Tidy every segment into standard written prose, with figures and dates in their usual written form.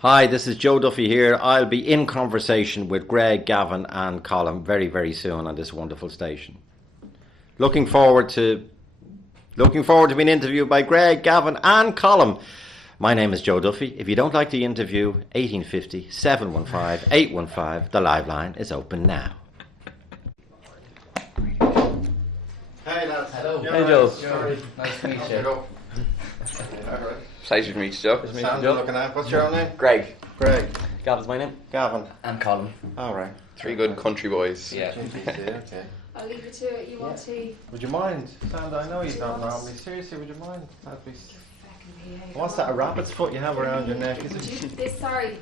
Hi, this is Joe Duffy here. I'll be in conversation with Greg, Gavin and Colin very, very soon on this wonderful station. Looking forward to being interviewed by Greg, Gavin and Colin. My name is Joe Duffy. If you don't like the interview, 1850 715 815. The live line is open now. Hey lads. Hello. You're Hey right. Joe. Sorry. Nice to meet you. Hello. Pleasure to meet you, Joe. Sound you're looking at. What's your own name? Greg. Greg. Gavin's my name. Gavin. And Colin. All right. Three good country boys. Yeah. Okay. I'll leave it to it. You want tea? Would you mind? Sand, I know you Do you don't want- normally. Seriously, would you mind? That'd be... Fucking PA. What's that, a rabbit's foot you have around your neck? Is Would it? you-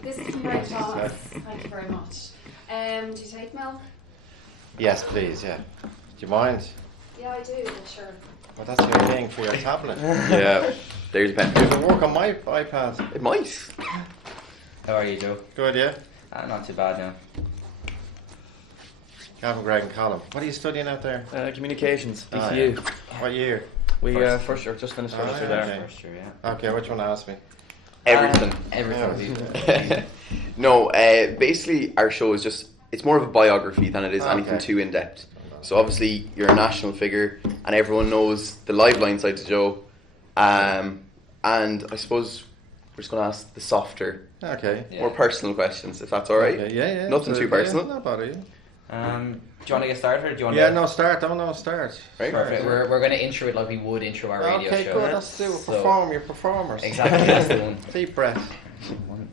this is from my class. Thank you very much. Do you take milk? Yes, please, yeah. Do you mind? Yeah, I do, but sure. Well, that's your thing for your tablet. Yeah. There's a pen. Does it work on my iPad? It might. How are you, Joe? Good, yeah? Not too bad now. Gavin, Greg and Colin. What are you studying out there? Communications, Oh, DCU. What year? We first year, just finished first year there. okay. For sure, yeah. Okay, which one ask me? Everything. Everything. No, basically our show is just, it's more of a biography than it is anything Okay. too in-depth. So obviously you're a national figure and everyone knows the Liveline side to Joe. And I suppose we're just going to ask the softer, Okay. Yeah. more personal questions, if that's alright. Okay, yeah. Nothing too personal. Not bother you. Do you want to get started, or do you want Yeah, to... no, start. Oh, no, start. Right? Perfect. We're going to intro it like we would intro our radio Okay, show. good. Let's do it. So- Perform. You're performers. Exactly, that's the one. Deep breath. 1, 2, 3.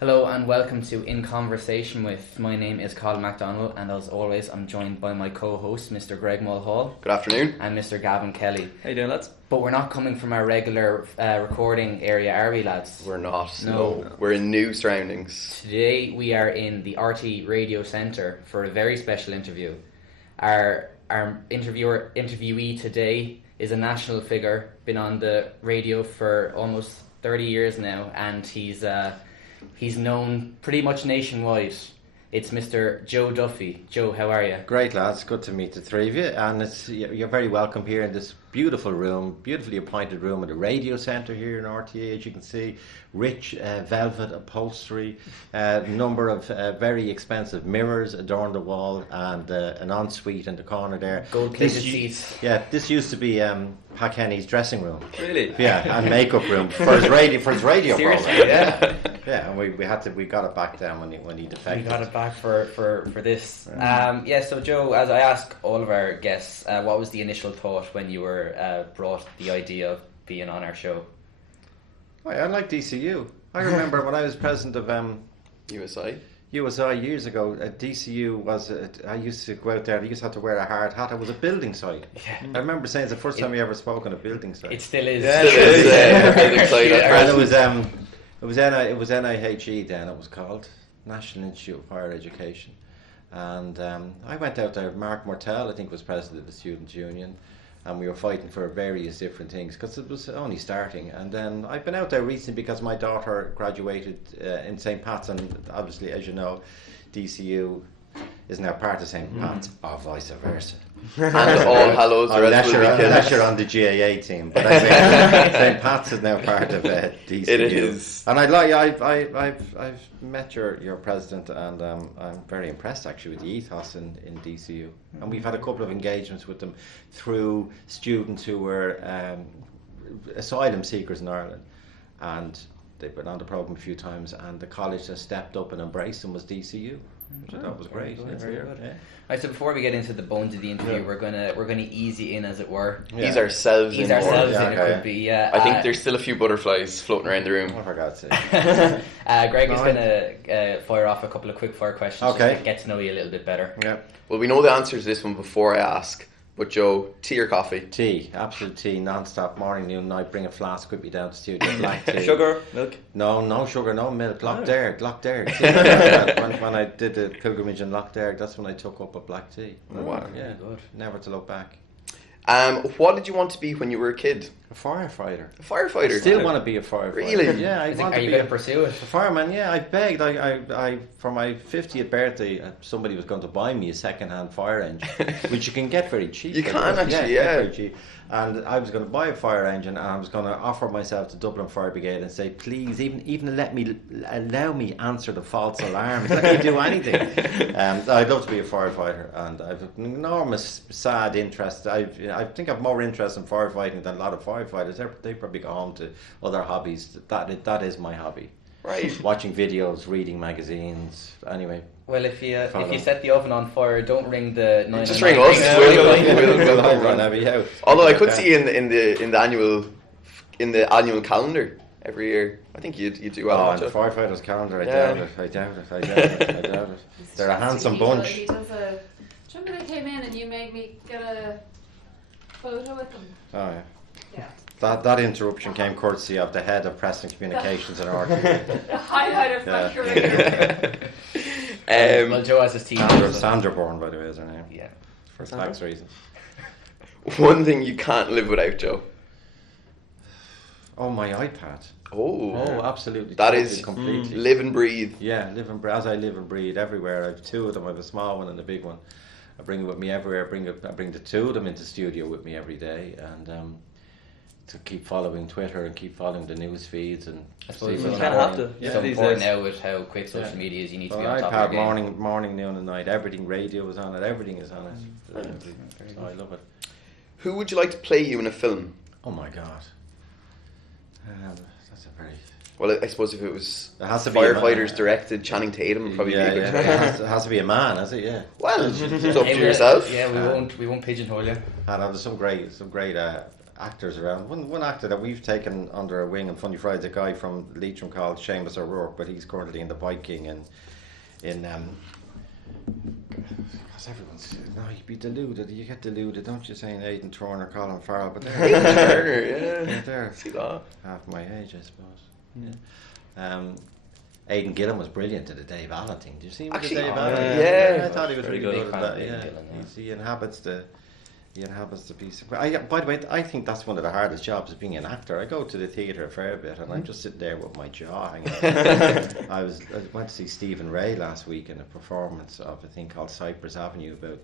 Hello and welcome to In Conversation With. My name is Colin MacDonald, and as always I'm joined by my co-host Mr. Greg Mulhall Good afternoon. and Mr. Gavin Kelly. How you doing, lads? But we're not coming from our regular recording area, are we, lads? We're not. No. We're in new surroundings. Today we are in the RTÉ Radio Centre for a very special interview. Our interviewee today is a national figure, been on the radio for almost 30 years now, and he's known pretty much nationwide. It's Mr. Joe Duffy. Joe, how are you? Great lads, good to meet the three of you, and you're very welcome here in this beautiful room, beautifully appointed room at the radio centre here in RTÉ, as you can see. Rich velvet upholstery, number of very expensive mirrors adorn the wall, and an ensuite in the corner there. Gold-plated seats. Yeah, this used to be Pat Kenny's dressing room. Really? Yeah, and makeup room for his radio Seriously, program. yeah. Yeah, and we got it back then when he defected. We got it back for this. So Joe, as I ask all of our guests, what was the initial thought when you were brought the idea of being on our show? I like DCU. I remember when I was president of USI. USI years ago, DCU was, I used to go out there, I used to have to wear a hard hat. It was a building site. Yeah. I remember saying it's the first time we ever spoke on a building site. It still is. Yeah, it is. Building site at And present. it was NIHE then, it was called, National Institute of Higher Education. And I went out there, Mark Mortel I think was president of the Students' Union, and we were fighting for various different things because it was only starting. And then I've been out there recently because my daughter graduated in St. Pat's, and obviously, as you know, DCU is now part of St. Pat's, or vice versa. And All Hallows are Unless relatively you're on the GAA team, but I think St. Pat's is now part of DCU. It is. And I've met your president, and I'm very impressed actually with the ethos in DCU. And we've had a couple of engagements with them through students who were asylum seekers in Ireland, and they've been on the programme a few times, and the college that stepped up and embraced them was DCU. Which I thought was great. Very good, Yeah. very good. Yeah. Right, so before we get into the bones of the interview, we're gonna ease you in, as it were. Ease ourselves Ease in more. ourselves Yeah, in. It okay. could be. Yeah. I think there's still a few butterflies floating around the room. Oh, for God's sake. Greg is No, going to fire off a couple of quick fire questions Okay. just to get to know you a little bit better. Yeah. Well, we know the answer to this one before I ask, but Joe, tea or coffee? Tea, absolute tea, non-stop, morning, noon, night. Bring a flask with me down to the studio. Black tea. Sugar, milk. No sugar, no milk. Lockderg. when I did the pilgrimage in Lockderg, that's when I took up a black tea. Oh, wow. Yeah, Good. never to look back. What did you want to be when you were a kid? A firefighter. A firefighter? I still want to be a firefighter. Really? Yeah, I want Are to you be going a to pursue it? a fireman. Yeah, I begged. I for my 50th birthday, somebody was going to buy me a second-hand fire engine, which you can get very cheap. You can actually, get yeah. very cheap. And I was going to buy a fire engine, and I was going to offer myself to Dublin Fire Brigade and say, please, even allow me answer the false alarms. Let me do anything. I'd love to be a firefighter, and I've an enormous sad interest. I think I've more interest in firefighting than a lot of firefighters. They probably go home to other hobbies. That is my hobby. Right. Watching videos, reading magazines. Anyway. Well, if you set the oven on fire, don't ring the 999. Just ring us. We'll Although I could see in the annual calendar every year. I think you do well. And the firefighters' calendar. I doubt it. They're a handsome bunch. He does a. Do you remember they came in and you made me get a photo with them? Oh yeah. Yeah. That interruption came courtesy of the head of press and communications in RTÉ. The highlight of my career. Well, Joe has his team. Sandra Bourne, by the way, is her name. Yeah. For tax reasons. One thing you can't live without, Joe. Oh, my iPad. Oh, absolutely. That totally, is completely. live and breathe. Yeah, as I live and breathe everywhere. I have two of them. I have a small one and a big one. I bring it with me everywhere. I bring the two of them into studio with me every day, and to keep following Twitter and keep following the news feeds. And I suppose you kind of have to. It's so important now with how quick social media is. You need to be on top iPad, of your game. morning, noon and night. Everything, radio is on it. Everything is on it. So I love it. Who would you like to play you in a film? Oh my God. That's a very... Well, I suppose if it was It has to be a firefighters man. directed, Channing Tatum would probably be a good It has to be a man, has it? Yeah. Well, it's up to yourself. Yeah, we won't pigeonhole you. And there's some great actors around. One actor that we've taken under our wing on Funny Friday, a guy from Leitrim called Seamus O'Rourke, but he's currently in the Viking and in because everyone's you'd be deluded. You get deluded, don't you? Saying Aidan Turner, Colin Farrell, but they're Aidan Turner, they're see that half my age, I suppose. Yeah. Aidan Gillan was brilliant at the Dave Allen thing. Did you see him at the Dave Allen? Yeah. I thought he was Very really good. good at that. Big Yeah, fan of Aidan Gillan, he inhabits the piece. But by the way, I think that's one of the hardest jobs of being an actor. I go to the theatre a fair bit, and I'm just sitting there with my jaw hanging out. I went to see Stephen Ray last week in a performance of a thing called Cypress Avenue about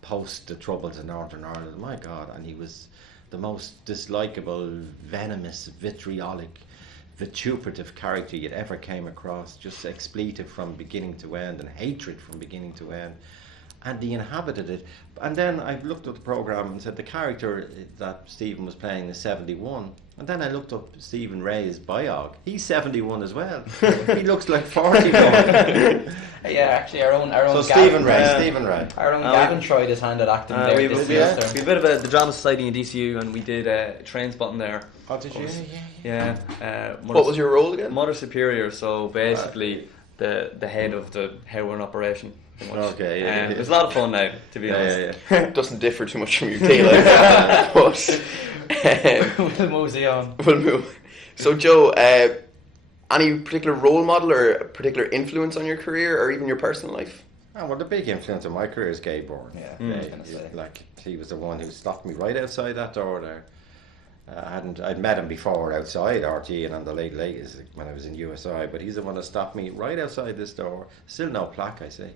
post the Troubles in Northern Ireland. My God, and he was the most dislikable, venomous, vitriolic, vituperative character you'd ever came across. Just expletive from beginning to end, and hatred from beginning to end. And he inhabited it. And then I looked at the programme and said the character that Stephen was playing is 71. And then I looked up Stephen Ray's biog. He's 71 as well. He looks like 41. Yeah, actually, our own. So Gavin, Stephen Ray. Our own Gavin tried his hand at acting there. We this have semester. a bit of the Drama Society in DCU, and we did Train Spotting there. Oh, did you? Yeah. What was your role again? Mother Superior, so basically the head of the heroin operation. Okay, yeah. It was a lot of fun now, to be honest. It doesn't differ too much from your day life. But We'll mosey on. we'll move. So, Joe, any particular role model or a particular influence on your career or even your personal life? Oh, well, the big influence on my career is Gay Bourne. Yeah, Like, he was the one who stopped me right outside that door there. I'd met him before outside RTÉ and on the late when I was in USI, but he's the one that stopped me right outside this door. Still no plaque, I say.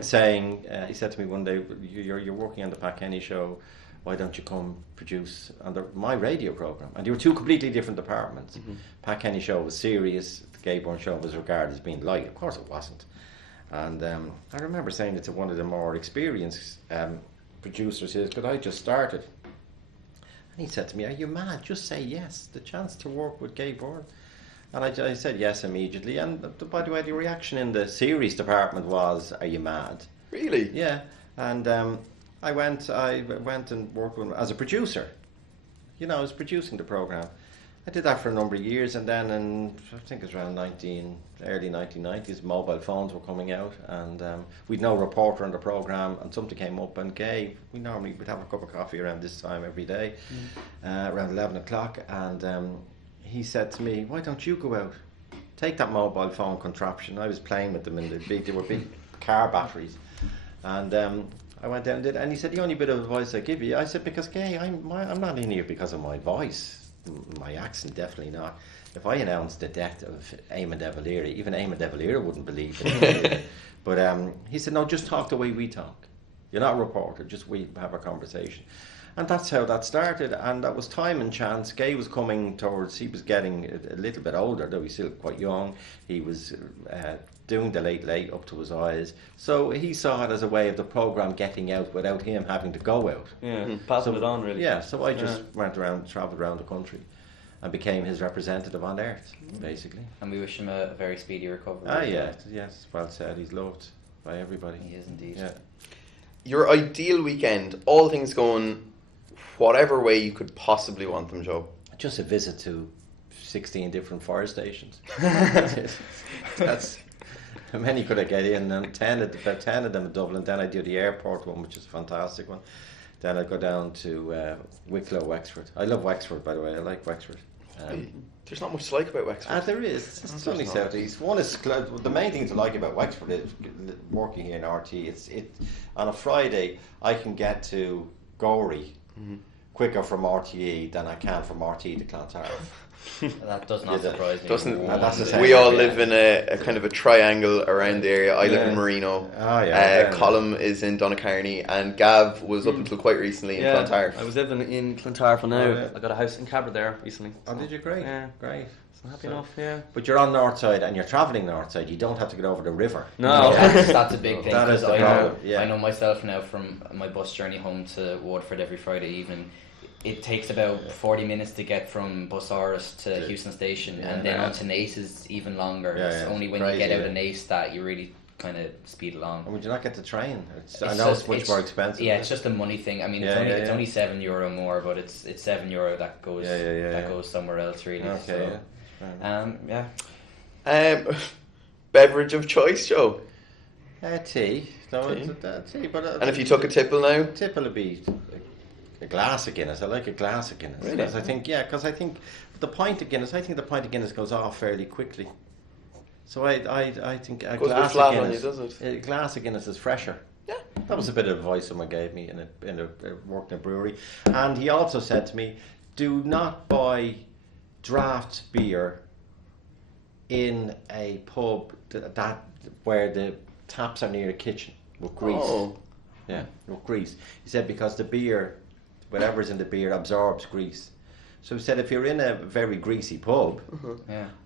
Saying, he said to me one day, "You're working on the Pat Kenny show. Why don't you come produce under my radio program?" And they were two completely different departments. Mm-hmm. Pat Kenny show was serious. The Gay Bourne show was regarded as being light. Of course, it wasn't. And I remember saying it to one of the more experienced producers. He said, "Could I just start it?" And he said to me, "Are you mad? Just say yes. The chance to work with Gay Bourne." And I said yes immediately. And by the way, the reaction in the series department was, "Are you mad?" Really? Yeah. And I went and worked with him as a producer. You know, I was producing the program. I did that for a number of years, and then I think it was around early 1990s, mobile phones were coming out, and we'd no reporter on the program, and something came up, and Gay, we'd have a cup of coffee around this time every day, around 11 o'clock, and he said to me, "Why don't you go out? Take that mobile phone contraption." I was playing with them they were big car batteries, and I went down and did it, and he said, "The only bit of advice I give you," I said, "because Gay, I'm not in here because of my voice. My accent, definitely not. If I announced the death of Eamon de Valera, even Eamon de Valera wouldn't believe it." But he said, "No, just talk the way we talk. You're not a reporter, just we have a conversation." And that's how that started, and that was time and chance. Gay was coming towards, he was getting a little bit older, though he's still quite young. He was doing the late up to his eyes. So he saw it as a way of the programme getting out without him having to go out. Yeah, passing it on really. Yeah, so I just travelled around the country and became his representative on Earth, basically. And we wish him a very speedy recovery. Ah, yeah, yes, well said. He's loved by everybody. He is indeed. Yeah. Your ideal weekend, all things going whatever way you could possibly want them, Joe. Just a visit to 16 different fire stations. That's how many could I get in? And about 10 of them in Dublin. Then I do the airport one, which is a fantastic one. Then I go down to Wicklow, Wexford. I love Wexford, by the way. I like Wexford. There's not much to like about Wexford. There is. It's only southeast. One is the main thing to like about Wexford is working here in RTÉ. It's on a Friday I can get to Gorey quicker from RTÉ than I can from RTÉ to Clontarf. That does not surprise me. That's the same. We all live in a kind of a triangle around the area. I live in Marino. Oh, yeah. Colum is in Donacarney, and Gav was up until quite recently in Clontarf. I was living in Clontarf and now yeah. I got a house in Cabra there recently. Oh, did you? Great. Yeah. Great. So happy enough, yeah. But you're on north side and you're travelling north side. You don't have to get over the river. No. That's a big thing. That is the I problem. I know myself now from my bus journey home to Waterford every Friday evening. It takes about 40 minutes to get from Busaras to Houston Station, and then on to Nace is even longer. It's only when you get out of Nace that you really kind of speed along. And would you not get the train? I know it's much more expensive. Yeah, it's just a money thing. I mean, it's only €7 more, but it's €7 that goes goes somewhere else really. Okay. So, Beverage of choice, Joe. Tea. No, Tea. Tea. But And if you took a tipple now? tipple would be a glass of Guinness. I like a glass of Guinness. Really? Because I think the pint of Guinness goes off fairly quickly. So I think a Goes a bit glass flat of on you, Guinness. does it? A glass of Guinness is fresher. Yeah. That was a bit of advice someone gave me in a worked in a brewery. And he also said to me, do not buy draft beer in a pub that where the taps are near the kitchen with grease. Oh. Yeah, with grease. He said because the beer, whatever's in the beer, absorbs grease. So he said if you're in a very greasy pub,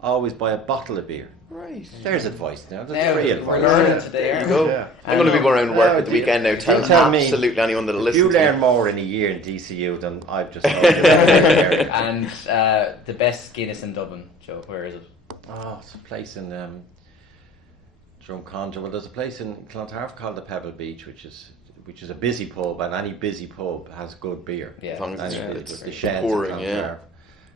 always buy a bottle of beer. Right. There's advice now. That's Now, real we're advice. learning today. There you go. Yeah. I'm going to be going around work at the weekend now, telling tell me, absolutely anyone that'll listen You to learn me. more in a year in DCU than I've just learned. And the best Guinness in Dublin, Joe, where is it? Oh, it's a place in Drumcondra. Well, there's a place in Clontarf called the Pebble Beach, which is a busy pub, and any busy pub has good beer. Yeah. As long as And it's the Sheds pouring, in Clontarf,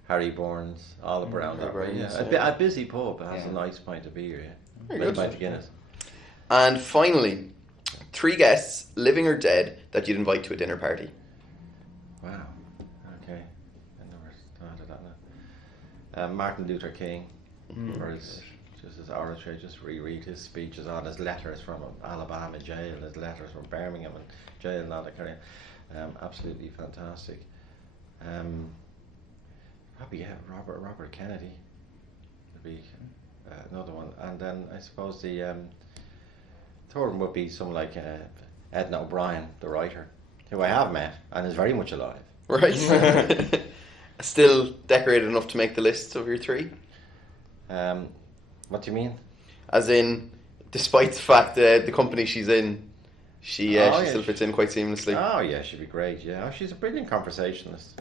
Harry Bourne's, all up around that way. Burns, Yeah. A busy pub has a nice pint of beer. Yeah, Very nice good. pint of Guinness. And finally, 3 guests, living or dead, that you'd invite to a dinner party. Wow. Okay. I never thought of that now. Martin Luther King, for his oratory, just reread his speeches on his letters from Alabama jail, his letters from Birmingham and jail and all that kind of absolutely fantastic. Probably Robert Kennedy would be another one, and then I suppose the third one would be someone like Edna O'Brien, the writer, who I have met and is very much alive. Right. Still decorated enough to make the list of your 3? What do you mean? As in, despite the fact that the company she's in, she still fits in quite seamlessly. Oh yeah, she'd be great. Yeah, she's a brilliant conversationalist.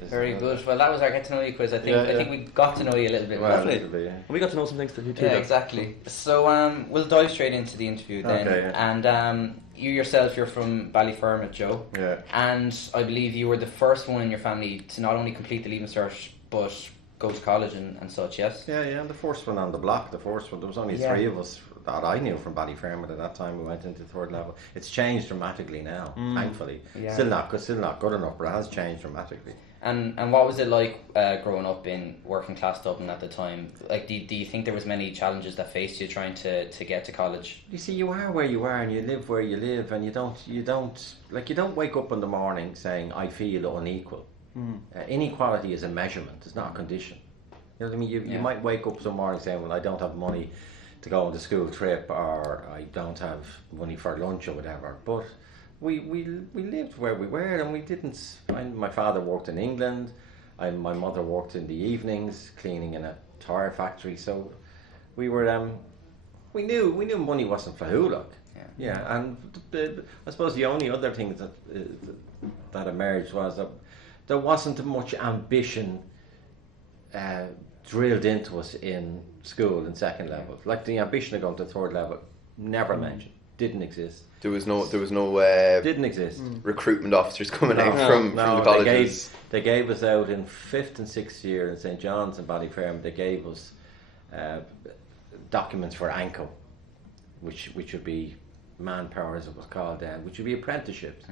Very good. Well, that was our get to know you quiz. I think we got to know you a little bit Well, more. a little bit, yeah. We got to know some things that you too. Yeah, exactly. So we'll dive straight into the interview then. Okay, yeah. And you yourself, you're from Ballyfermot, Joe. Yeah. And I believe you were the first one in your family to not only complete the Leaving Cert, but go to college and such, yes? Yeah, I'm the first one on the block. The first one. There was only 3 of us that I knew from Ballyfermot at that time. We went into the 3rd level. It's changed dramatically now, thankfully. Yeah. Still not good enough, but it has changed dramatically. And what was it like growing up in working class Dublin at the time? Like, do you think there was many challenges that faced you trying to get to college? You see, you are where you are, and you live where you live, and you don't wake up in the morning saying I feel unequal. Inequality is a measurement; it's not a condition. You know what I mean? You might wake up some morning saying, "Well, I don't have money to go on the school trip, or I don't have money for lunch or whatever." But we lived where we were, and we didn't. My father worked in England. My mother worked in the evenings cleaning in a tire factory. So we were. We knew money wasn't for who, like. Yeah, and I suppose the only other thing that emerged was that there wasn't much ambition drilled into us in school in second level. Like the ambition of going to third level, never mentioned, didn't exist. There was no Didn't exist. recruitment officers coming out from the colleges. They gave us out in 5th and 6th year in St John's and Ballyfermot. They gave us documents for ANCO, which would be manpower, as it was called then, which would be apprenticeships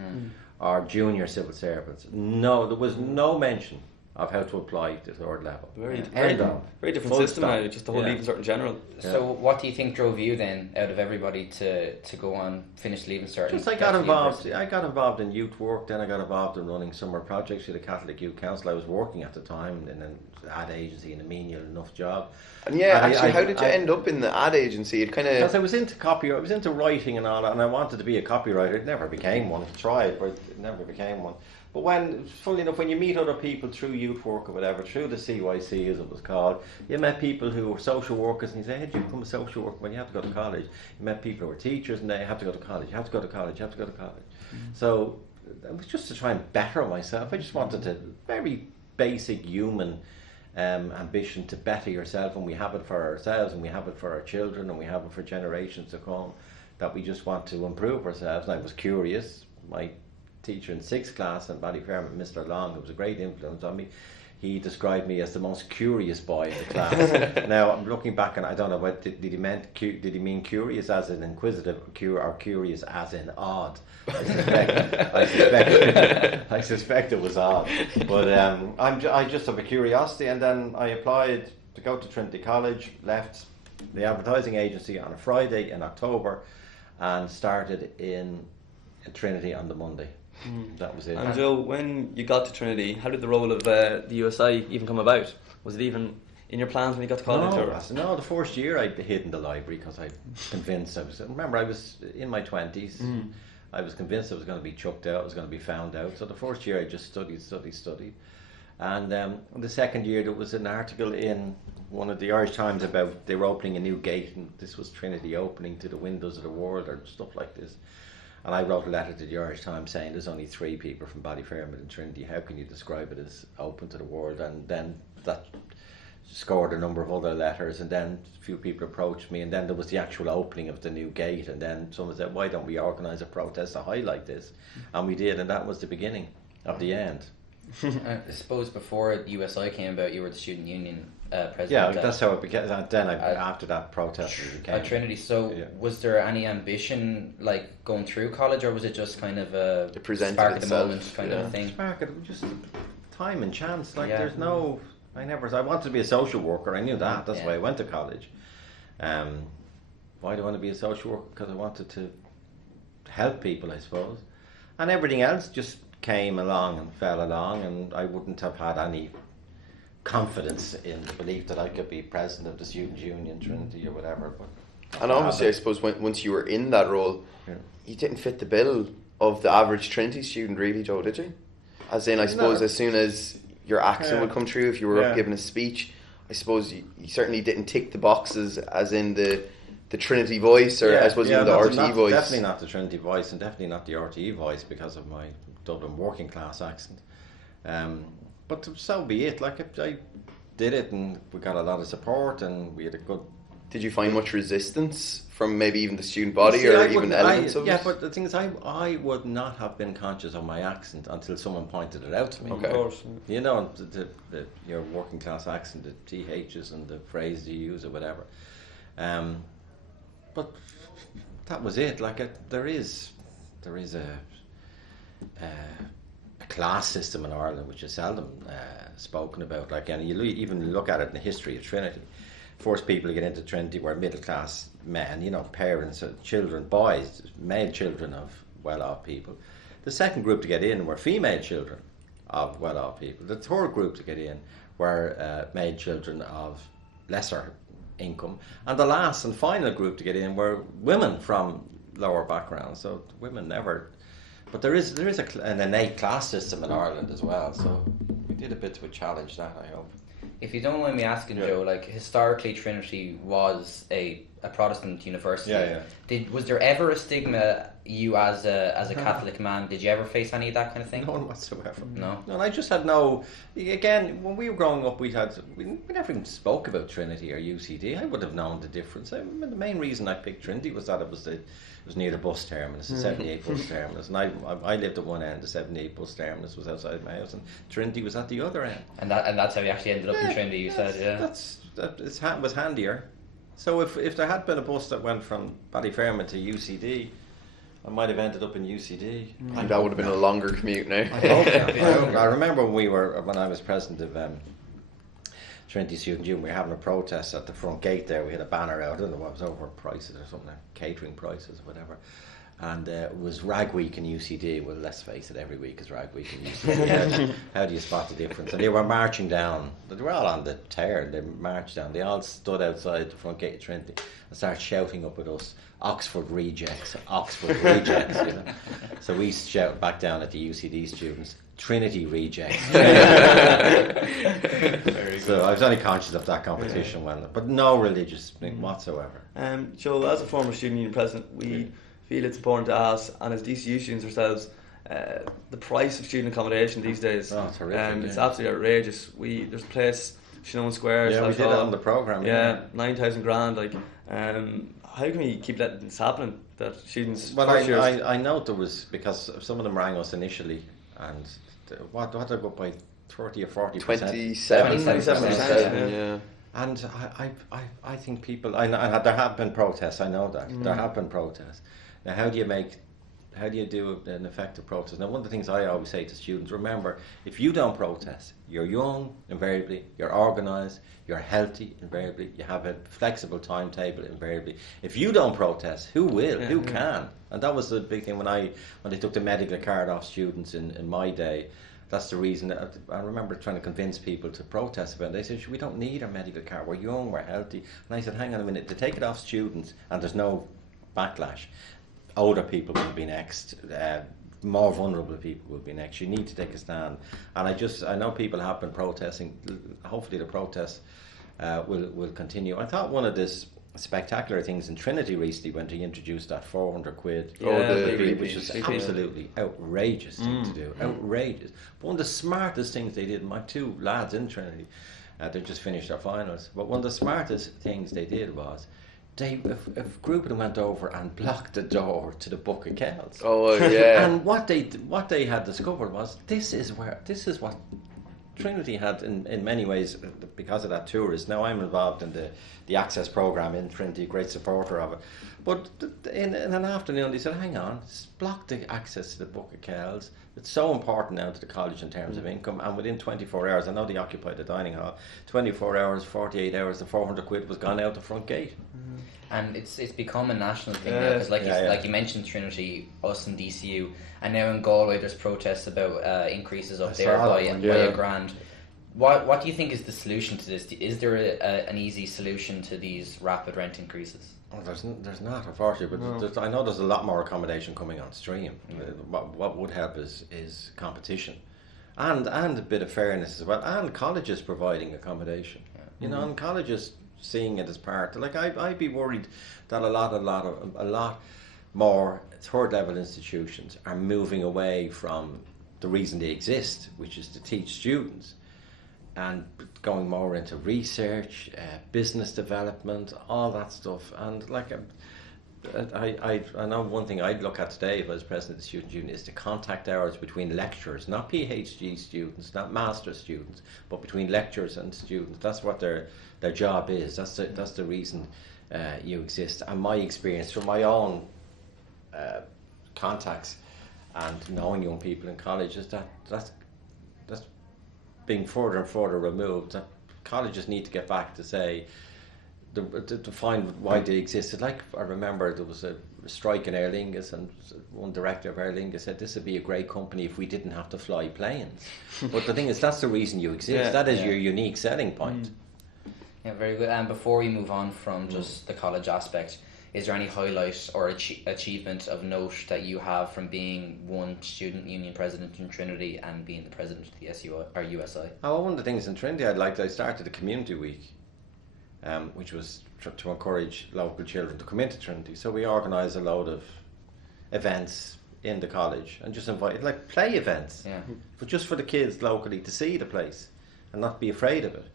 or junior civil servants. No, there was no mention of how to apply to third level. Very different Full system stop. now, just the whole Yeah. Leaving Cert in general. So what do you think drove you then, out of everybody, to go on, finish Leaving Cert? Just and I got get to involved. university? I got involved in youth work. Then I got involved in running summer projects with the Catholic Youth Council. I was working at the time in an ad agency in a menial enough job. And yeah, And actually, how did you end up in the ad agency? It kind Because of... I was into copy, I was into writing and all that, and I wanted to be a copywriter. It never became one. I tried, but it never became one. But funnily enough, when you meet other people through youth work or whatever, through the CYC as it was called, you met people who were social workers, and you say, hey, did you become a social worker when you have to go to college? You met people who were teachers, and they have to go to college, you have to go to college, you have to go to college. So it was just to try and better myself. I just wanted to, very basic human ambition to better yourself, and we have it for ourselves, and we have it for our children, and we have it for generations to come, that we just want to improve ourselves. And I was curious. My teacher in 6th class in Ballyfermot, Mr. Long, who was a great influence on me, he described me as the most curious boy in the class. Now I'm looking back, and I don't know what did he mean curious as in inquisitive, or curious as in odd? I suspect it was odd, but I just have a curiosity, and then I applied to go to Trinity College, left the advertising agency on a Friday in October, and started in Trinity on the Monday. That was it. And Joe, when you got to Trinity, how did the role of the USI even come about? Was it even in your plans when you got to college? No, the first year I hid in the library because I convinced I was in my 20s. I was convinced I was going to be chucked out, I was going to be found out. So the first year I just studied. And the second year there was an article in one of the Irish Times about they were opening a new gate, and this was Trinity opening to the windows of the world or stuff like this. And I wrote a letter to the Irish Times saying there's only 3 people from Ballyfermot and Trinity. How can you describe it as open to the world? And then that scored a number of other letters, and then a few people approached me, and then there was the actual opening of the new gate, and then someone said, why don't we organise a protest to highlight this? And we did, and that was the beginning of the end. I suppose before USI came about, you were the student union president. Yeah, that's how it began. Then after that protest became at Trinity. So was there any ambition like going through college, or was it just kind of a spark of the moment kind of thing? Spark, it was just time and chance. Like there's no. I wanted to be a social worker. I knew that. That's why I went to college. Why do I want to be a social worker? Because I wanted to help people, I suppose. And everything else just came along and fell along, and I wouldn't have had any confidence in the belief that I could be president of the student union, Trinity or whatever. But And obviously, I suppose once you were in that role, you didn't fit the bill of the average Trinity student, really, Joe, did you? As in, I suppose, as soon as your accent would come through, if you were up giving a speech, I suppose you certainly didn't tick the boxes, as in the Trinity voice, or I suppose even the RTÉ voice. Definitely not the Trinity voice, and definitely not the RTÉ voice because of my Dublin working class accent. But so be it. Like I did it, and we got a lot of support, and we had a good. Did you find much resistance from maybe even the student body, or even elements of it? Yeah, but the thing is, I would not have been conscious of my accent until someone pointed it out to me. Okay. Of course. You know, your working class accent, the THs and the phrase you use or whatever. But that was it. Like there is a class system in Ireland which is seldom spoken about. Like, and you even look at it in the history of Trinity. First people to get into Trinity were middle class men, you know, parents, children, boys, male children of well-off people. The second group to get in were female children of well-off people. The third group to get in were male children of lesser income, and the last and final group to get in were women from lower backgrounds. So women never But there is an innate class system in Ireland as well, so we did a bit to challenge that, I hope. If you don't mind me asking, Joe, like historically Trinity was a Protestant university. Was there ever a stigma, you as a Catholic man, did you ever face any of that kind of thing? None whatsoever. No, and I just had no. Again, when we were growing up, we never even spoke about Trinity or UCD. I would have known the difference. The main reason I picked Trinity was that it was near the bus terminus, the 78 bus terminus, and I lived at one end. The 78 bus terminus was outside my house, and Trinity was at the other end. And that's how you actually ended up in Trinity. You said, it was handier. So if there had been a bus that went from Ballyfermot to UCD, I might have ended up in UCD. And that would have been a longer commute now. I hope that. I remember when I was president of Trinity Student Union, we were having a protest at the front gate there. We had a banner out, I don't know what it was, over prices or something, catering prices or whatever. And it was Rag Week in UCD. Well, let's face it, every week is Rag Week in UCD. How do you spot the difference? And they were marching down. They were all on the tear. They marched down. They all stood outside the front gate of Trinity and started shouting up at us, Oxford rejects, Oxford rejects. You know? So we shouted back down at the UCD students, Trinity rejects. So I was only conscious of that competition, but no religious thing whatsoever. Joe, as a former student union president, we feel it's important to ask, and as DCU students ourselves, the price of student accommodation these days. Oh, it's horrific. It's absolutely outrageous. There's a place, Shannon Square. Yeah, we did it on the programme. Yeah, 9,000 grand. Like, how can we keep letting this happening? That students. Well, I know there was, because some of them rang us initially, and what did I go by 30 or 40%? 27%. Yeah. And I think people, and there have been protests, I know that. There have been protests. Now, how do you do an effective protest? Now, one of the things I always say to students, remember, if you don't protest, you're young, invariably, you're organised, you're healthy, invariably, you have a flexible timetable, invariably. If you don't protest, who will? Who can? And that was the big thing when they took the medical card off students in my day. That's the reason that I remember trying to convince people to protest about it. They said, we don't need a medical card, we're young, we're healthy. And I said, hang on a minute, to take it off students and there's no backlash, older people will be next, more vulnerable people will be next. You need to take a stand. And I know people have been protesting. Hopefully the protests will continue. I thought one of the spectacular things in Trinity recently when they introduced that 400 quid, which is absolutely outrageous thing to do. Outrageous. But one of the smartest things they did, my two lads in Trinity, they just finished their finals, but one of the smartest things they did was a group of them went over and blocked the door to the Book of Kells. Oh yeah. And what they had discovered was this is what Trinity had in many ways because of that tourist. Now I'm involved in the Access programme in Trinity, great supporter of it. But in an afternoon they said, hang on, block the access to the Book of Kells. It's so important now to the college in terms of income, and within 24 hours, I know they occupied the dining hall, 24 hours, 48 hours, the 400 quid was gone out the front gate. And it's become a national thing now, because like you mentioned Trinity, us and DCU, and now in Galway there's protests about increases up there by a grand. What do you think is the solution to this? Is there an easy solution to these rapid rent increases? Oh, there's not, unfortunately, but I know there's a lot more accommodation coming on stream. What would help is competition, and a bit of fairness as well, and colleges providing accommodation. You know, and colleges seeing it as part. Like I'd be worried that a lot more third level institutions are moving away from the reason they exist, which is to teach students, and going more into research, business development, all that stuff. And like I know one thing I'd look at today if I was president of the student union is the contact hours between lecturers, not PhD students, not master's students, but between lecturers and students. That's what their job is. That's the reason you exist. And my experience from my own contacts and knowing young people in college is that's being further and further removed. That colleges need to get back to say to find why they existed. Like I remember there was a strike in Aer Lingus, and one director of Aer Lingus said this would be a great company if we didn't have to fly planes. But the thing is, that's the reason you exist. That is your unique selling point. Yeah, very good. And before we move on from just the college aspect, is there any highlight or achievement of note that you have from being one student union president in Trinity and being the president of the SUI or USI? Oh, one of the things in Trinity I started a community week, which was to encourage local children to come into Trinity. So we organised a load of events in the college and just invited, like play events, but just for the kids locally to see the place and not be afraid of it.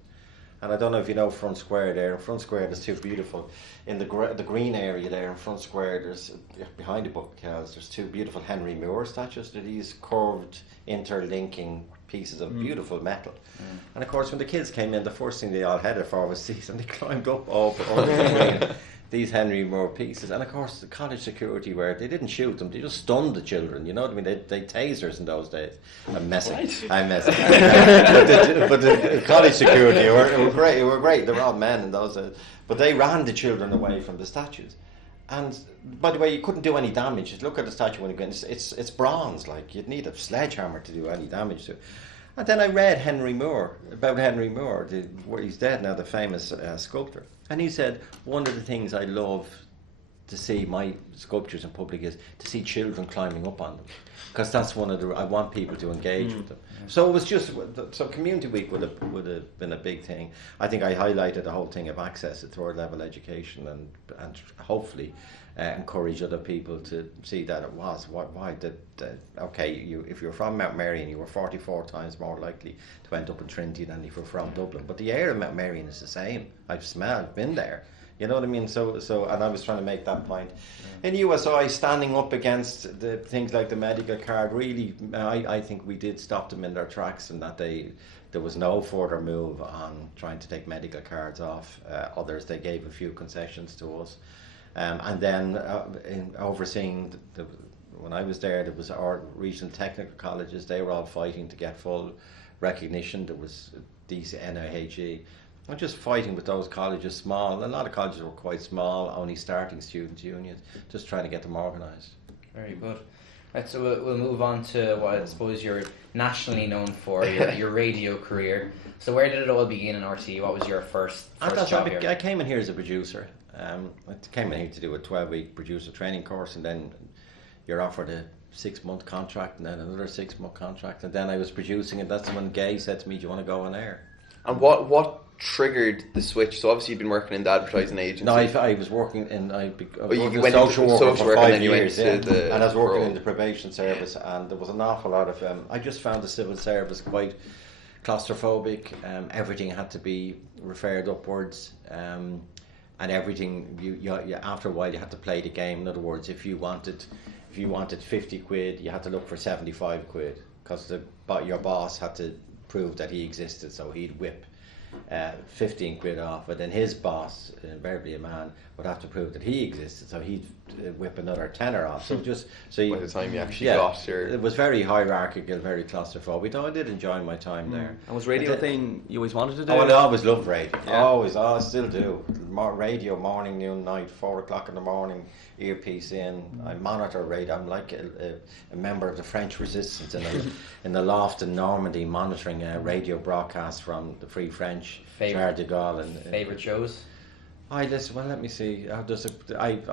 And I don't know if you know Front Square there. In Front Square there's two beautiful, in the green area there in Front Square, there's behind the bookshelves, there's two beautiful Henry Moore statues. They're these curved interlinking pieces of beautiful metal. And of course when the kids came in, the first thing they all headed for was these, and they climbed up over these Henry Moore pieces. And of course the college security they didn't shoot them, they just stunned the children, you know what I mean? They tasers in those days. I'm messing. But the college security were great, they were all men in those days, but they ran the children away from the statues. And by the way, you couldn't do any damage. Just look at the statue when you go in, it's bronze, like you'd need a sledgehammer to do any damage to it. And then I read about Henry Moore, where he's dead now, the famous sculptor. And he said, one of the things I love to see my sculptures in public is to see children climbing up on them, because that's I want people to engage with them. So it was so Community Week would have been a big thing. I think I highlighted the whole thing of access to third level education and hopefully encourage other people to see that it was if you're from Mount Marion, you were 44 times more likely to end up in Trinity than if you're from Dublin. But the air of Mount Marion is the same. I've been there. You know what I mean? So, and I was trying to make that point. In USI, standing up against the things like the medical card, really, I think we did stop them in their tracks, and that there was no further move on trying to take medical cards off others. They gave a few concessions to us. And then in overseeing, when I was there was our regional technical colleges. They were all fighting to get full recognition. There was these NIHE. I'm just fighting with those colleges, small. A lot of colleges were quite small, only starting student unions, just trying to get them organised. Very good. Right, so we'll move on to what I suppose you're nationally known for, your radio career. So where did it all begin in RTÉ? What was your first job here? I came in here as a producer. I came in here to do a 12-week producer training course, and then you're offered a 6-month contract and then another 6-month contract, and then I was producing, and that's when Gay said to me, do you want to go on air? And what triggered the switch? So obviously you've been working in the advertising agency. No, I was working in you went social worker for 5 and then years, you went to the and I was working in the probation service, and there was an awful lot of I just found the civil service quite claustrophobic. Everything had to be referred upwards, and everything you after a while you had to play the game. In other words, if you wanted 50 quid, you had to look for 75 quid, because your boss had to prove that he existed, so he'd whip 15 quid off, but then his boss, invariably a man, would have to prove that he existed, so he'd whip another tenner off. So by the time you actually got your... It was very hierarchical, very claustrophobic, though I did enjoy my time there. And was radio a thing you always wanted to do? Oh, I always loved radio. I still do. Radio, morning, noon, night, 4 o'clock in the morning, earpiece in. I monitor radio. I'm like a member of the French resistance in the loft in Normandy, monitoring radio broadcasts from the Free French, Charles de Gaulle. Favourite shows? Let me see. I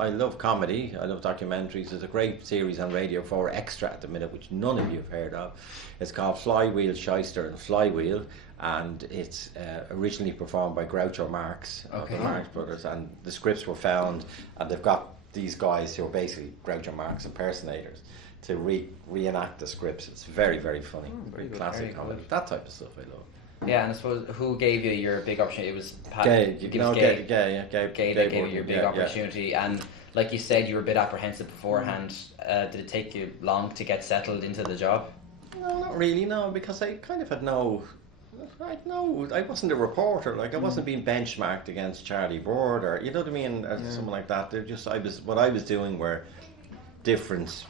love comedy. I love documentaries. There's a great series on Radio 4 Extra at the minute, which none of you have heard of. It's called Flywheel, Shyster and Flywheel, and it's originally performed by Groucho Marx of the Marx Brothers, and the scripts were found, and they've got these guys who are basically Groucho Marx impersonators to reenact the scripts. It's very, very funny. Very classic comedy. That type of stuff I love. Yeah, and I suppose who gave you your big opportunity? It was Gay. Gay that gave you your big opportunity. Yeah. And like you said, you were a bit apprehensive beforehand. Did it take you long to get settled into the job? No, not really, no, because I kind of had I wasn't a reporter. Like I wasn't being benchmarked against Charlie Bird or, you know what I mean, or something like that. What I was doing were different.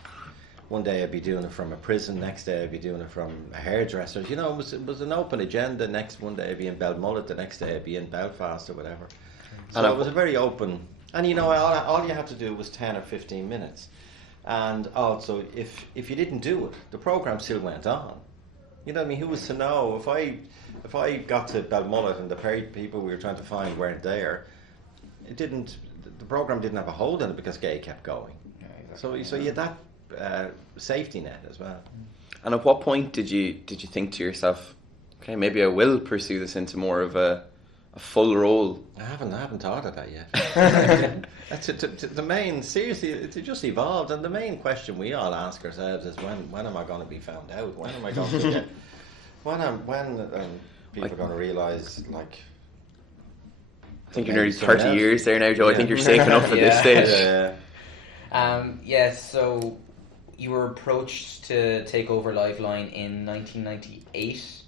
One day I'd be doing it from a prison, next day I'd be doing it from a hairdresser. You know, it was an open agenda. One day I'd be in Belmullet, the next day I'd be in Belfast or whatever. So it was a very open, and you know, all you had to do was 10 or 15 minutes. And also, if you didn't do it, the programme still went on. You know what I mean? Who was to know? If I got to Belmullet and the people we were trying to find weren't there, there the program didn't have a hold on it because Gay kept going. Yeah, exactly. So you had that safety net as well. And at what point did you think to yourself, okay, maybe I will pursue this into more of a full role? I haven't thought of that yet. That's the main. Seriously, it just evolved, and the main question we all ask ourselves is when am I going to be found out? When am I going to get? When people are going to realise, like. I think you're nearly 30 years there now, Joe. I think you're safe enough at this stage. So you were approached to take over Liveline in 1998.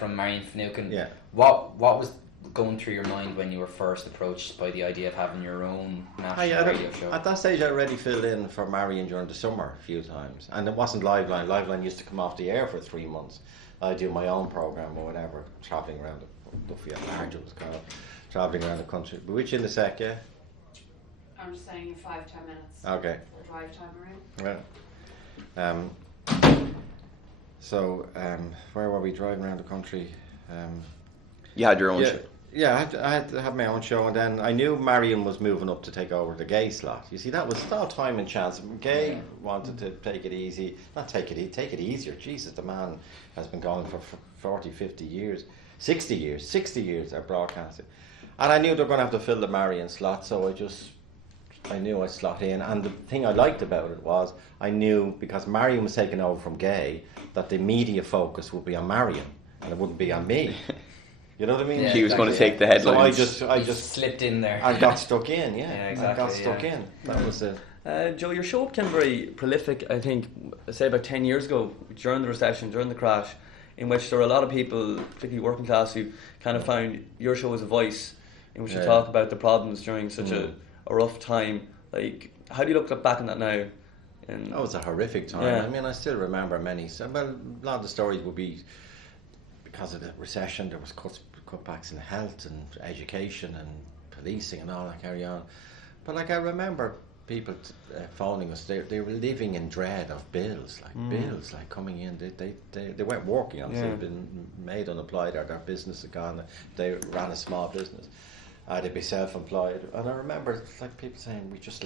From Marion Finucane. Yeah. What was going through your mind when you were first approached by the idea of having your own national radio show? At that stage, I already filled in for Marion during the summer a few times, and it wasn't Liveline. Liveline used to come off the air for 3 months. I do my own program or whatever, travelling around Duffy at large it was called, travelling around the country. But which in the sec, yeah? I'm just saying 5-10 minutes. Okay. For drive time around. Right. So, where were we driving around the country? You had your own show. Yeah, I had to have my own show, and then I knew Marion was moving up to take over the Gay slot. You see, that was all time and chance. Gay wanted to take it easy. Not take it easier. Jesus, the man has been going for 40, 50 years. 60 years of broadcasting. And I knew they were going to have to fill the Marion slot, so I knew I'd slot in. And the thing I liked about it was I knew, because Marion was taking over from Gay, that the media focus would be on Marion and it wouldn't be on me. You know what I mean? Yeah, she was going to take the headlines. So I just slipped in there. I got stuck in, exactly. I got stuck in. That was it. Joe, your show became very prolific, I think, say about 10 years ago, during the recession, during the crash, in which there were a lot of people, particularly working class, who kind of found your show as a voice in which to talk about the problems during such a rough time. Like, how do you look back on that now? That was a horrific time. Yeah. I mean, I still remember many. Well, a lot of the stories would be because of the recession. There was cutbacks in health and education and policing and all that carry on. But like I remember people phoning us. They were living in dread of bills like coming in. They weren't working. Obviously, they'd been made unemployed or their business had gone. They ran a small business. They'd be self-employed, and I remember like people saying we just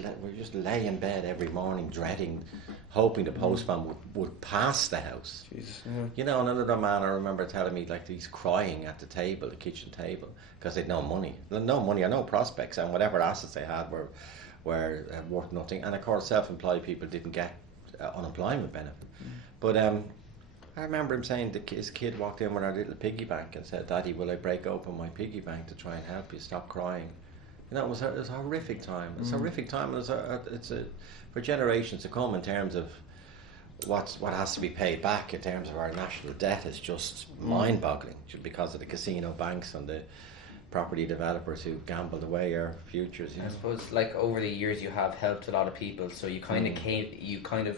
lay in bed every morning dreading, hoping the postman would pass the house. Jeez, You know, and another man I remember telling me like he's crying at the table, the kitchen table, because they'd no money or no prospects, and whatever assets they had were worth nothing. And of course, self-employed people didn't get unemployment benefit. But I remember him saying his kid walked in with our little piggy bank and said, "Daddy, will I break open my piggy bank to try and help you stop crying?" You know, it was a horrific time. It's a horrific time. It's for generations to come in terms of what has to be paid back in terms of our national debt is just mind-boggling because of the casino banks and the property developers who gambled away our futures. I suppose, like over the years, you have helped a lot of people, so you kind of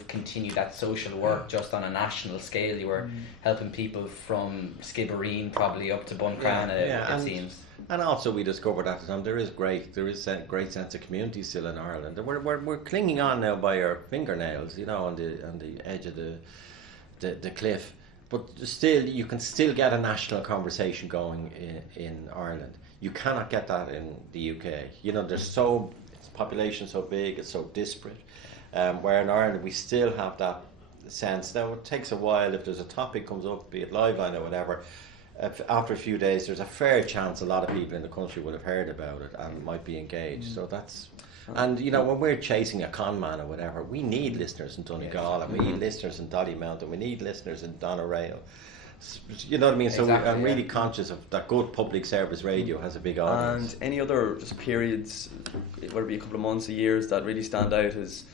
continue that social work just on a national scale. You were helping people from Skibbereen probably up to Buncrana. It seems. And also, we discovered at the time there is a great sense of community still in Ireland. We're clinging on now by our fingernails, you know, on the edge of the cliff. But still, you can still get a national conversation going in Ireland. You cannot get that in the UK. You know, its population so big, it's so disparate. Where in Ireland we still have that sense. Now it takes a while if there's a topic comes up, be it Liveline or whatever. After a few days, there's a fair chance a lot of people in the country will have heard about it and might be engaged. So that's. And you know, when we're chasing a con man or whatever, we need listeners in Donegal, and we need listeners in Dollymount, and we need listeners in Doneraile. You know what I mean? So I'm really conscious of that. Good public service radio has a big audience. And any other just periods, whether it be a couple of months, or years, that really stand out as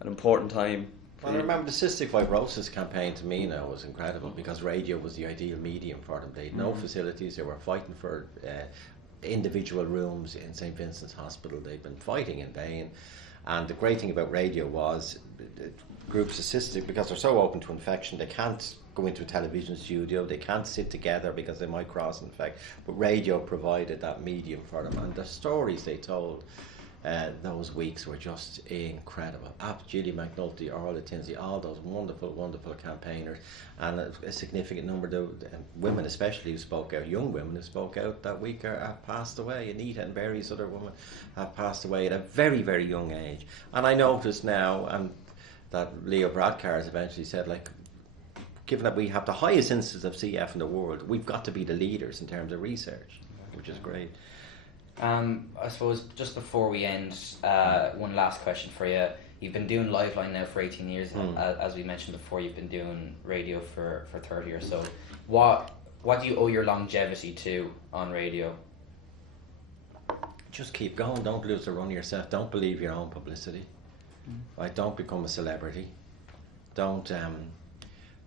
an important time? Well, I remember the cystic fibrosis campaign to me now was incredible because radio was the ideal medium for them. They had no facilities. They were fighting for individual rooms in St. Vincent's Hospital. They've been fighting in vain. And the great thing about radio was groups of cystic, because they're so open to infection, they can't go into a television studio, they can't sit together because they might cross infect. But radio provided that medium for them, and the stories they told those weeks were just incredible. Julie McNulty, Orla Tinsley, all those wonderful, wonderful campaigners, and a significant number of women, especially who spoke out, young women who spoke out that week, have passed away. Anita and various other women have passed away at a very, very young age. And I notice now, and that Leo Bradcar has eventually said, like, given that we have the highest instance of CF in the world, we've got to be the leaders in terms of research, which is great. I suppose just before we end, one last question for you. You've been doing Liveline now for 18 years. As we mentioned before, you've been doing radio for 30 or so. What do you owe your longevity to on radio? Just keep going. Don't lose the run of yourself. Don't believe your own publicity. Right? Don't become a celebrity. Don't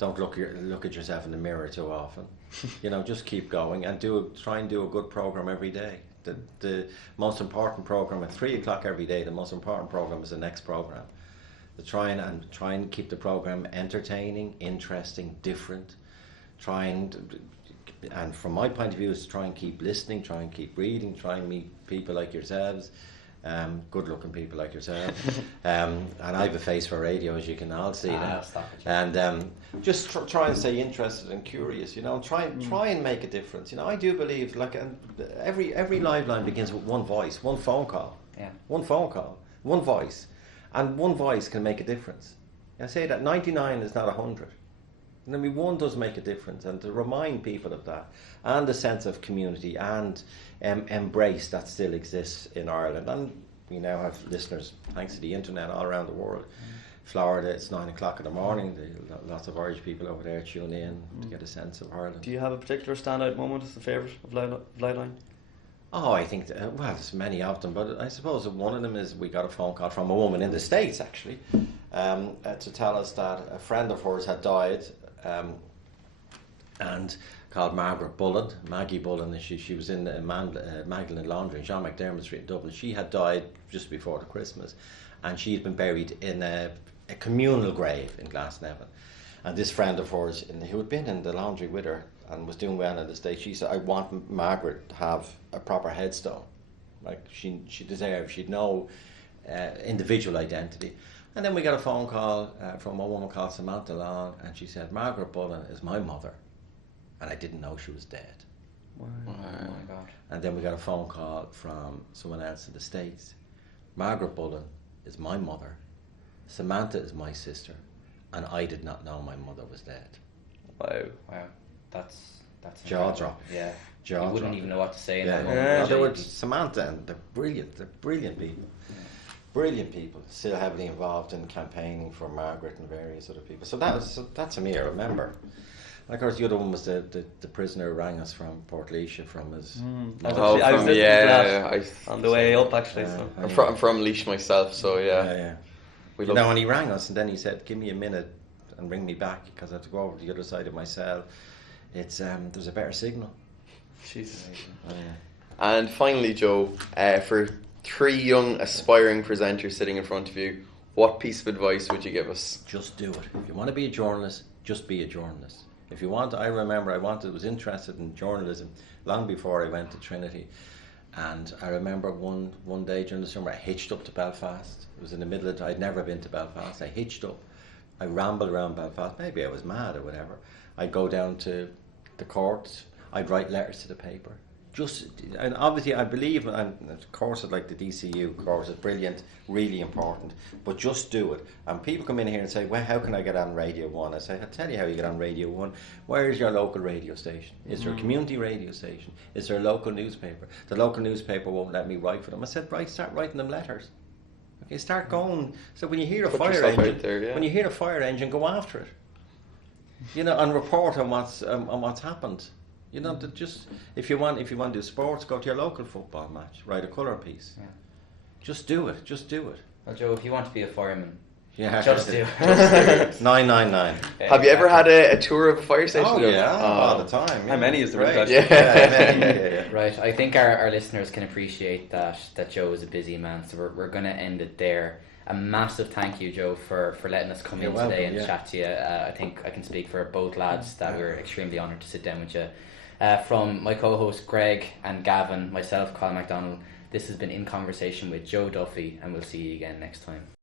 look at yourself in the mirror too often. Just keep going and try and do a good program every day. The most important program at 3 o'clock every day. The most important program is the next program. Try and keep the program entertaining, interesting, different. And from my point of view, is try and keep listening, try and keep reading, try and meet people like yourselves, good-looking people like yourselves. And I have a face for radio, as you can all see now. And just try and stay interested and curious, and try and make a difference. I do believe, like, every Liveline begins with one voice, one phone call. Yeah. One phone call, one voice. And one voice can make a difference. I say that 99 is not 100. And I mean, one does make a difference, and to remind people of that, and a sense of community and embrace that still exists in Ireland. And we now have listeners, thanks to the internet, all around the world. Florida, it's 9 o'clock in the morning. Lots of Irish people over there tune in to get a sense of Ireland. Do you have a particular standout moment as a favourite of Liveline? Oh, I think, there's many of them, but I suppose one of them is we got a phone call from a woman in the States, actually, to tell us that a friend of hers had died, and called Margaret Bullen, Maggie Bullen, and she was in Magdalen Laundry in John McDermott Street in Dublin. She had died just before the Christmas, and she had been buried in a communal grave in Glasnevin. And this friend of hers, who had been in the laundry with her and was doing well in the States, she said, I want Margaret to have a proper headstone. Like she deserved, she'd no individual identity. And then we got a phone call from a woman called Samantha Long, and she said, Margaret Bullen is my mother, and I didn't know she was dead. Wow. Oh my God. And then we got a phone call from someone else in the States. Margaret Bullen is my mother, Samantha is my sister, and I did not know my mother was dead. Wow. That's jaw drop. Yeah. Jaw you wouldn't drop. even know what to say in Yeah. that moment. There were Samantha, and they're brilliant people. Yeah. Brilliant people, still heavily involved in campaigning for Margaret and various other people. So that's to me, I remember. And of course, the other one was the prisoner who rang us from Portlaoise from his. I was on the way up actually. I'm from Laois myself, so yeah. And he rang us, and then he said, "Give me a minute and ring me back because I have to go over to the other side of my cell. It's there's a better signal." Jesus. And finally, Joe, for 3 young aspiring presenters sitting in front of you, what piece of advice would you give us? Just do it. If you want to be a journalist, just be a journalist. If you want, I remember was interested in journalism long before I went to Trinity, and I remember one day during the summer I hitched up to Belfast. It was in the middle of I'd never been to Belfast. I hitched up, I rambled around Belfast. Maybe I was mad or whatever. I'd go down to the courts. I'd write letters to the paper. And obviously I believe, and of course like the DCU course is brilliant, really important, but just do it. And people come in here and say, well, how can I get on Radio 1? I say, I'll tell you how you get on Radio 1. Where is your local radio station? Is there a community radio station? Is there a local newspaper? The local newspaper won't let me write for them. I said, right, start writing them letters. Okay, start going. So when you hear a fire engine, when you hear a fire engine, go after it. And report on what's happened. Just if you want to do sports, go to your local football match, write a colour piece. Yeah. Just do it. Well, Joe, if you want to be a fireman, just do it. 999. Have you ever had a tour of a fire station? Oh yeah, all the time. Yeah. How many is there? Right. Yeah. Right. I think our listeners can appreciate that Joe is a busy man, so we're going to end it there. A massive thank you, Joe, for letting us come in today and chat to you. I think I can speak for both lads that we're extremely honoured to sit down with you. From my co-host Greg and Gavin, myself, Colin MacDonald, This has been In Conversation with Joe Duffy, and we'll see you again next time.